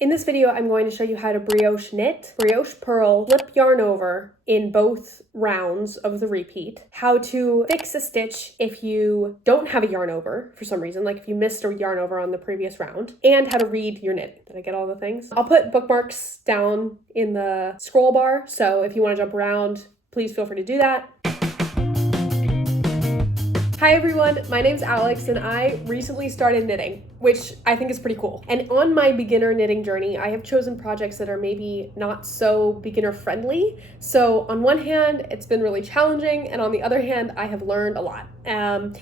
In this video, I'm going to show you how to brioche knit, brioche purl, flip yarn over in both rounds of the repeat, how to fix a stitch if you don't have a yarn over for some reason, like if you missed a yarn over on the previous round, and how to read your knitting. Did I get all the things? I'll put bookmarks down in the scroll bar, so if you want to jump around, please feel free to do that. Hi everyone, my name's Alex and I recently started knitting, which I think is pretty cool. And on my beginner knitting journey, I have chosen projects that are maybe not so beginner friendly. So on one hand, it's been really challenging, and on the other hand, I have learned a lot. And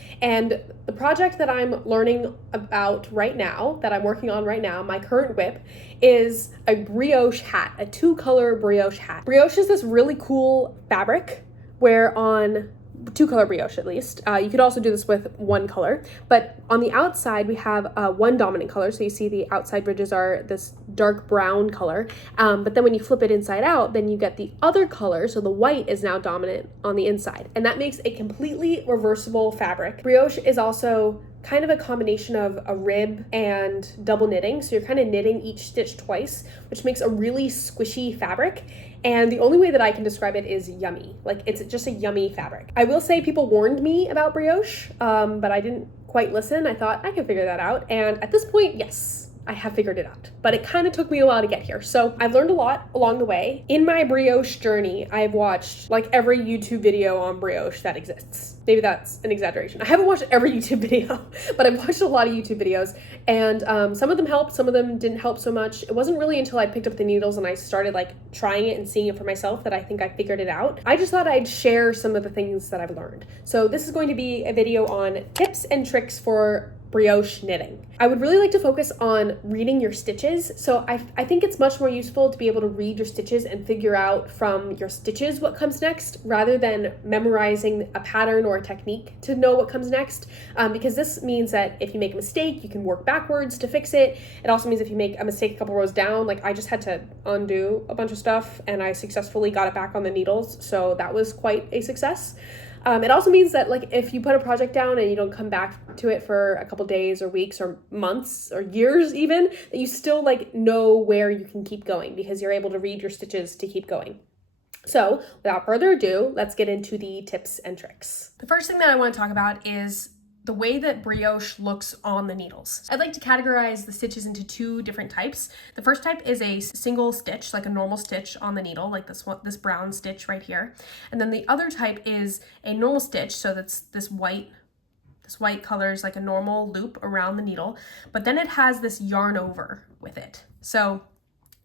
the project that I'm learning about right now, that I'm working on right now, my current whip, is a brioche hat, a 2-color brioche hat. Brioche is this really cool fabric where on 2-color brioche at least. You could also do this with 1 color, but on the outside we have one dominant color. So you see the outside ridges are this dark brown color, but then when you flip it inside out, then you get the other color. So the white is now dominant on the inside, and that makes a completely reversible fabric. Brioche is also kind of a combination of a rib and double knitting. So you're kind of knitting each stitch twice, which makes a really squishy fabric. And the only way that I can describe it is yummy. Like, it's just a yummy fabric. I will say people warned me about brioche, but I didn't quite listen. I thought I could figure that out. And at this point, yes, I have figured it out, but it kind of took me a while to get here. So I've learned a lot along the way. In my brioche journey, I've watched like every YouTube video on brioche that exists. Maybe that's an exaggeration. I haven't watched every YouTube video, but I've watched a lot of YouTube videos, and some of them helped, some of them didn't help so much. It wasn't really until I picked up the needles and I started like trying it and seeing it for myself that I think I figured it out. I just thought I'd share some of the things that I've learned. So this is going to be a video on tips and tricks for brioche knitting. I would really like to focus on reading your stitches. So I think it's much more useful to be able to read your stitches and figure out from your stitches what comes next, rather than memorizing a pattern or a technique to know what comes next, because this means that if you make a mistake, you can work backwards to fix it. It also means if you make a mistake a couple rows down, like I just had to undo a bunch of stuff and I successfully got it back on the needles, so that was quite a success. It also means that like if you put a project down and you don't come back to it for a couple days or weeks or months or years even, that you still like know where you can keep going because you're able to read your stitches to keep going. So without further ado, let's get into the tips and tricks. The first thing that I want to talk about is the way that brioche looks on the needles. I'd like to categorize the stitches into 2 different types. The first type is a single stitch, like a normal stitch on the needle, like this one, this brown stitch right here. And then the other type is a normal stitch, so that's this white color is like a normal loop around the needle, but then it has this yarn over with it. So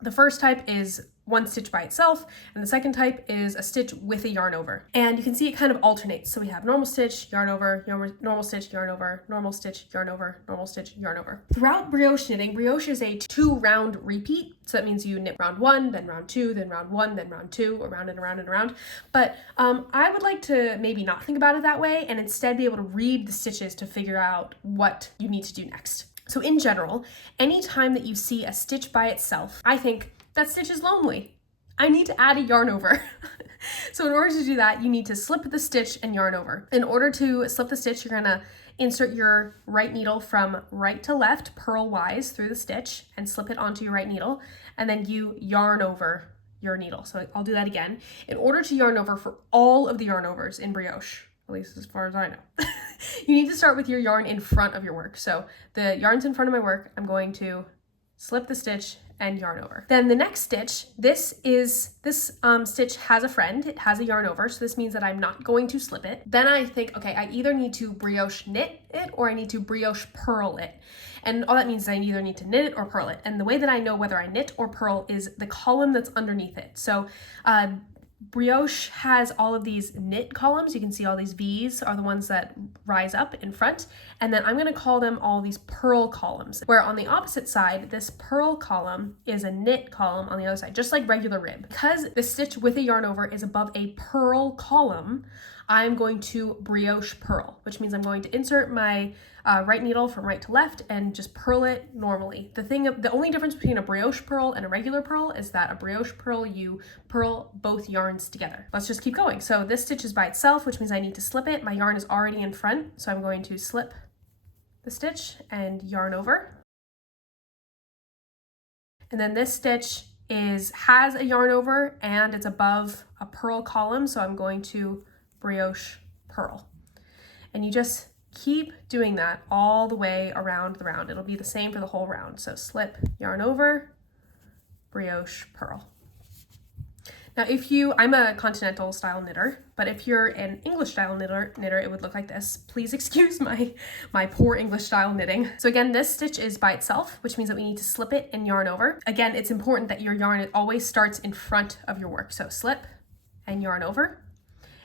the first type is 1 stitch by itself, and the second type is a stitch with a yarn over. And you can see it kind of alternates. So we have normal stitch, yarn over, normal stitch, yarn over, normal stitch, yarn over, normal stitch, yarn over. Throughout brioche knitting, brioche is a 2-round repeat. So that means you knit round 1, then round 2, then round 1, then round 2, around and around and around. But I would like to maybe not think about it that way and instead be able to read the stitches to figure out what you need to do next. So in general, anytime that you see a stitch by itself, I think, that stitch is lonely. I need to add a yarn over. So in order to do that, you need to slip the stitch and yarn over. In order to slip the stitch, you're gonna insert your right needle from right to left, purl-wise through the stitch, and slip it onto your right needle, and then you yarn over your needle. So I'll do that again. In order to yarn over for all of the yarn overs in brioche, at least as far as I know, you need to start with your yarn in front of your work. So the yarn's in front of my work, I'm going to slip the stitch and yarn over. Then the next stitch, this stitch has a friend, it has a yarn over, so this means that I'm not going to slip it. Then I think, okay, I either need to brioche knit it or I need to brioche purl it. And all that means is I either need to knit it or purl it. And the way that I know whether I knit or purl is the column that's underneath it. So brioche has all of these knit columns. You can see all these V's are the ones that rise up in front. And then I'm going to call them all these purl columns, where on the opposite side, this purl column is a knit column on the other side, just like regular rib. Because the stitch with a yarn over is above a purl column, I'm going to brioche purl, which means I'm going to insert my right needle from right to left and just purl it normally. The only difference between a brioche purl and a regular purl is that a brioche purl, you purl both yarns together. Let's just keep going. So this stitch is by itself, which means I need to slip it. My yarn is already in front, so I'm going to slip the stitch and yarn over. And then this stitch has a yarn over and it's above a purl column, so I'm going to brioche purl. And you just keep doing that all the way around the round. It'll be the same for the whole round. So slip, yarn over, brioche purl. Now I'm a continental style knitter, but if you're an English style knitter, it would look like this. Please excuse my poor English style knitting. So again, this stitch is by itself, which means that we need to slip it and yarn over. Again, it's important that your yarn always starts in front of your work. So slip and yarn over.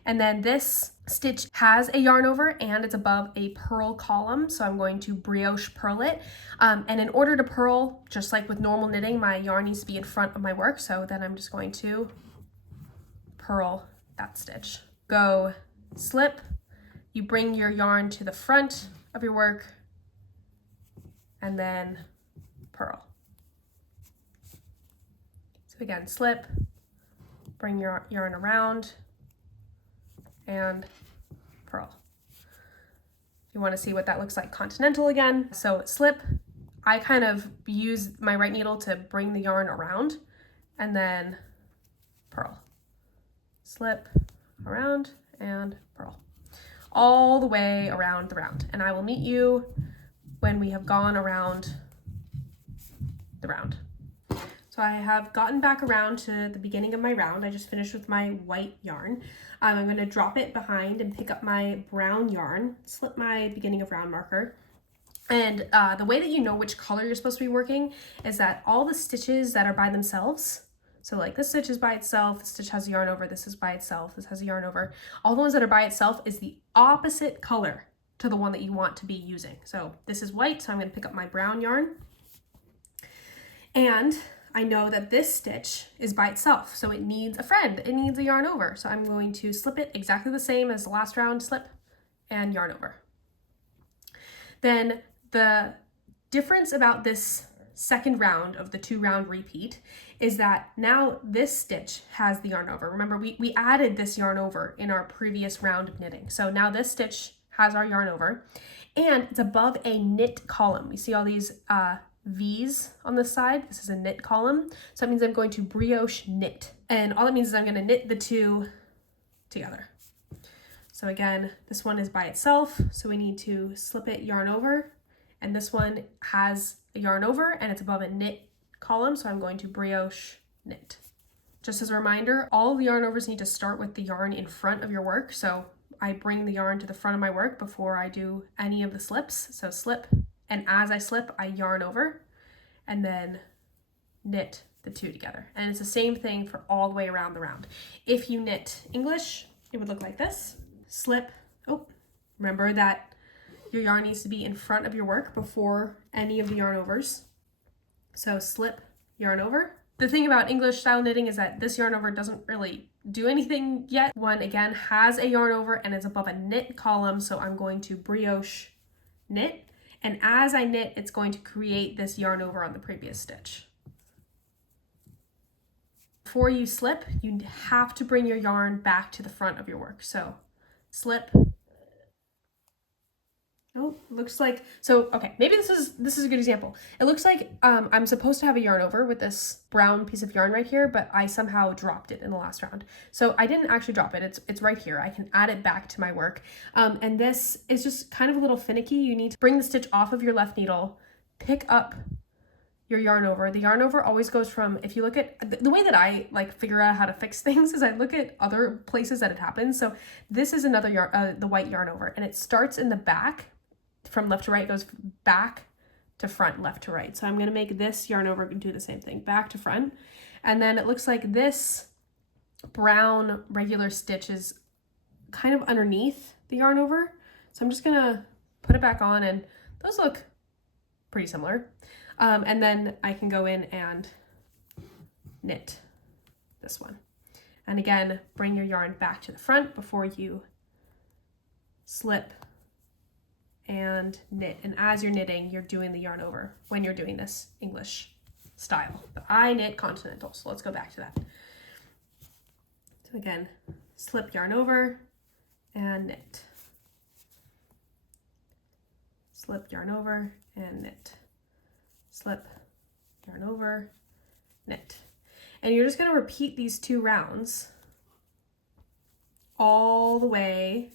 And then this stitch has a yarn over and it's above a purl column. So I'm going to brioche purl it. And in order to purl, just like with normal knitting, my yarn needs to be in front of my work. So then I'm just going to purl that stitch. Go slip, you bring your yarn to the front of your work, and then purl. So again, slip, bring your yarn around, and purl. If you want to see what that looks like continental again, so slip, I kind of use my right needle to bring the yarn around, and then purl. Slip, around, and purl. All the way around the round. And I will meet you when we have gone around the round. So I have gotten back around to the beginning of my round. I just finished with my white yarn. I'm going to drop it behind and pick up my brown yarn, slip my beginning of round marker. And the way that you know which color you're supposed to be working is that all the stitches that are by themselves, so like this stitch is by itself, this stitch has a yarn over, this is by itself, this has a yarn over. All the ones that are by itself is the opposite color to the one that you want to be using. So this is white, so I'm going to pick up my brown yarn. And I know that this stitch is by itself, so it needs a friend, it needs a yarn over. So I'm going to slip it exactly the same as the last round, slip and yarn over. Then the difference about this second round of the 2-round repeat is that now this stitch has the yarn over. Remember, we added this yarn over in our previous round of knitting. So now this stitch has our yarn over and it's above a knit column. You see all these V's on the side? This is a knit column. So that means I'm going to brioche knit. And all that means is I'm going to knit the two together. So again, this one is by itself. So we need to slip it, yarn over. And this one has a yarn over and it's above a knit column, so I'm going to brioche knit. Just as a reminder, all of the yarn overs need to start with the yarn in front of your work. So I bring the yarn to the front of my work before I do any of the slips. So slip, and as I slip, I yarn over and then knit the two together. And it's the same thing for all the way around the round. If you knit English, it would look like this. Slip, remember that your yarn needs to be in front of your work before any of the yarn overs. So slip, yarn over. The thing about English style knitting is that this yarn over doesn't really do anything yet. One, again, has a yarn over and it's above a knit column, so I'm going to brioche knit. And as I knit, it's going to create this yarn over on the previous stitch. Before you slip, you have to bring your yarn back to the front of your work. So slip. Oh, looks like, so, okay, maybe this is a good example. It looks like I'm supposed to have a yarn over with this brown piece of yarn right here, but I somehow dropped it in the last round. So I didn't actually drop it, it's right here. I can add it back to my work. And this is just kind of a little finicky. You need to bring the stitch off of your left needle, pick up your yarn over. The yarn over always goes from, if you look at, the way that I like figure out how to fix things is I look at other places that it happens. So this is another yarn, the white yarn over, and it starts in the back. From left to right, goes back to front, left to right. So I'm going to make this yarn over and do the same thing, back to front. And then it looks like this brown regular stitch is kind of underneath the yarn over. So I'm just going to put it back on, and those look pretty similar. And then I can go in and knit this one. And again, bring your yarn back to the front before you slip and knit. And as you're knitting, you're doing the yarn over when you're doing this English style. But I knit continental, so let's go back to that. So again, slip, yarn over, and knit. Slip, yarn over, and knit. Slip, yarn over, knit. And you're just gonna repeat these 2 rounds all the way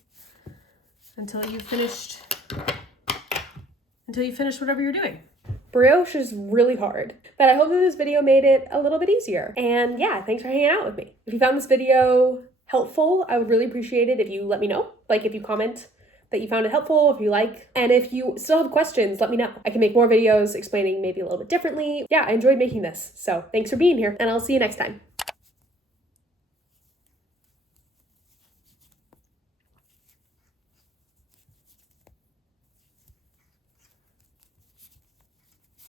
until you finished whatever you're doing. Brioche is really hard, but I hope that this video made it a little bit easier. And yeah, thanks for hanging out with me. If you found this video helpful, I would really appreciate it if you let me know. Like if you comment that you found it helpful, if you like, and if you still have questions, let me know. I can make more videos explaining maybe a little bit differently. Yeah, I enjoyed making this. So thanks for being here, and I'll see you next time.